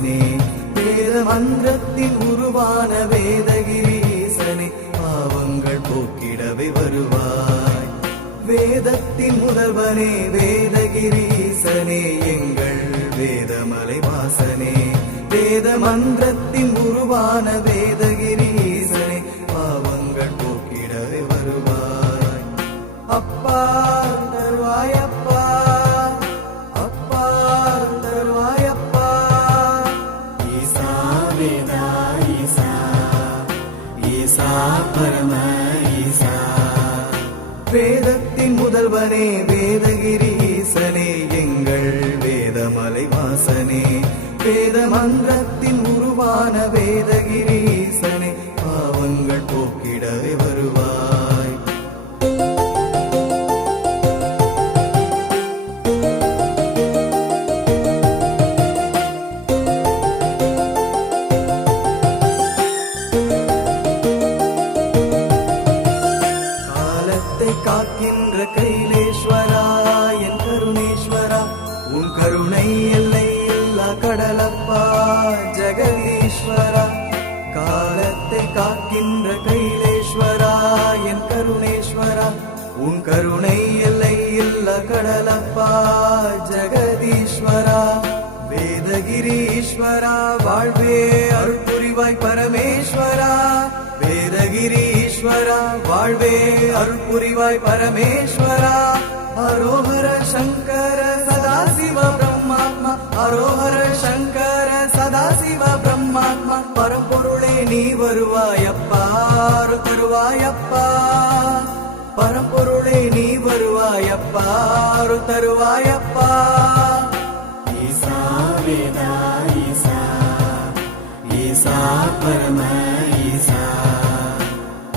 வாசனே வேத மந்திரத்தின் உருவான வேதகிரி ஈசனே பாவங்கள் போக்கிடவே வருவாய். வேதத்தின் முதல்வனே வேதகிரி ஈசனே எங்கள் வேதமலை வாசனே வேத மந்திரத்தின் உருவான வேதகிரி ஈசனே பாவங்கள் போக்கிடவே வருவாய். அப்பா தருவாயப்பா அப்பா தருவாயப்பா ஈசா வேதா ஈசா ஈசா பரம ஈசா. வேதத்தின் முதல்வனே வேதகிரி ஈசனே எங்கள் வேதமலை வாசனே வேத மந்திரத்தின் உருவான வேதகிரி ஈசனே பாவங்கள் போக்கிடவே வருவாய். காலத்தை காக்கின்ற கைலேஸ்வரா என் கருணேஸ்வரா உன் கருணை எல்லை கடலப்பா ஜெகதீஸ்வரா. காலத்தை காக்கின்ற கைலேஸ்வரா என் கருணேஸ்வரா உன் கருணை எல்லை இல்ல கடலப்பா ஜெகதீஸ்வரா. வேதகிரீஸ்வரா வாழ்வே அருள் புரிவாய் பரமேஸ்வரா. வேதகிரீஸ்வரா வாழ்வே அருள் புரிவாய் பரமேஸ்வரா. அரோஹர சங்கர சதாசிவ பிரம்மாத்மா அரோஹர சங்கர சதாசிவ பிரம்மாத்மா பரம்பொருளே நீ வருவாயப்பா தருவாயப்பா. பரம்பொருளே நீ வருவாயப்பா தருவாயப்பா. ஈசா வேதா ஈசா ஈசா பரம ஈசா.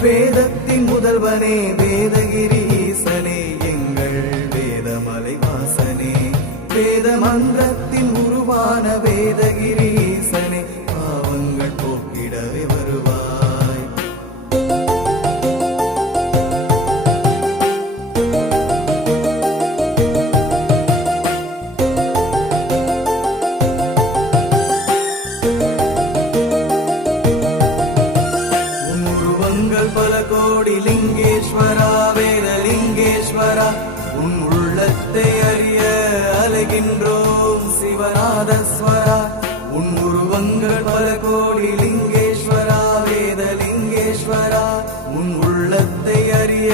வேதத்தின் முதல்வனே வேதகிரி ஈசனே எங்கள் வேதமலை வாசனே வேத மந்திரத்தின் உருவான வேதகிரி ஈசனே பாவங்கள் போக்கிடவே வருவாய். உன் உருவங்கள் பல கோடி லிங்கேஸ்வரா வேதலிங்கேஸ்வரா உன் உள்ளத்தை அறிய அலைகின்றோம் சிவநாதஸ்வரா. உன் உருவங்கள் பல கோடி லிங்கேஸ்வரா வேதலிங்கேஸ்வரா உன் உள்ளத்தை அறிய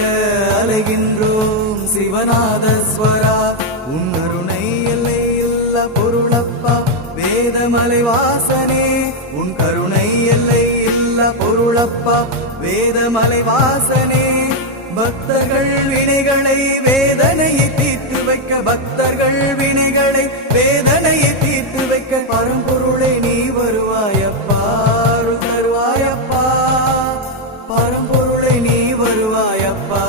அலைகின்றோம் சிவநாதஸ்வரா. உன் அருணை எல்லை இல்ல பொருளப்பா வேதமலை வாசனே உன் கருணை எல்லை இல்ல பொருளப்பா வேதமலை வாசனே. பக்தர்கள் வினைகளை வேதனையை தீர்த்து வைக்க பக்தர்கள் வினைகளை வேதனையை தீர்த்து வைக்க பரம்பொருளை நீ வருவாயப்பா தருவாயப்பா. பரம்பொருளை நீ வருவாயப்பா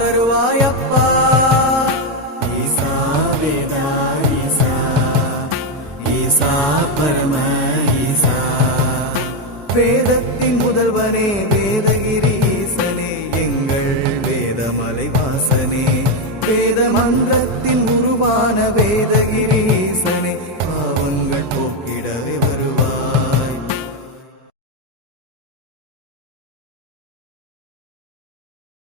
தருவாயப்பா. ஈசா வேதா ஈசா ஈசா பரம ஈசா. வேதத்தின் முதல்வனே